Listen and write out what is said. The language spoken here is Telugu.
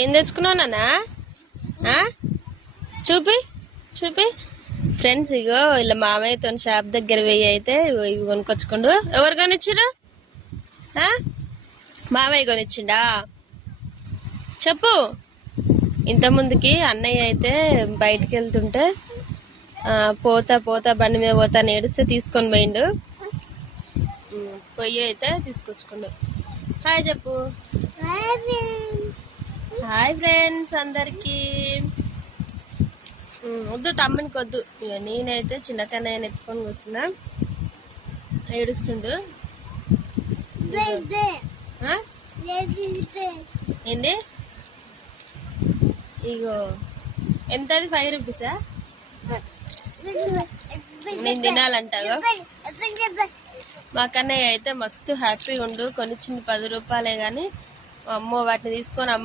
ఏం తెచ్చుకున్నావు నాన్న? చూపి చూపి ఫ్రెండ్స్. ఇగో ఇలా మామయ్యతో షాప్ దగ్గర వెయ్యి అయితే ఇవి కొనుక్కొచ్చుకోండు. ఎవరు కొనిచ్చిరు? మామయ్య కొనిచ్చిండా? చెప్పు. ఇంతకుముందుకి అన్నయ్య అయితే బయటికి వెళ్తుంటే పోతా పోతా బండి మీద పోతా ఏడుస్తే తీసుకొని పోయిండు. పొయ్యి అయితే తీసుకొచ్చుకోండు. హాయ్ చెప్పు. హాయ్ ఫ్రెండ్స్ అందరికి. వద్దు తమ్మునికి వద్దు. నేనైతే చిన్నకన్నయ్య ఎత్తుకొని కూర్చున్నా. ఏడుస్తుండు. ఏంటి? ఇగో ఎంత? అది 5 రూపీసా? నేను తినాలంటాగా. మా కన్నయ్య అయితే మస్తు హ్యాపీగా ఉండు. కొనిచ్చింది 10 రూపాయలే కానీ అమ్మో వాటిని తీసుకొని అమ్మ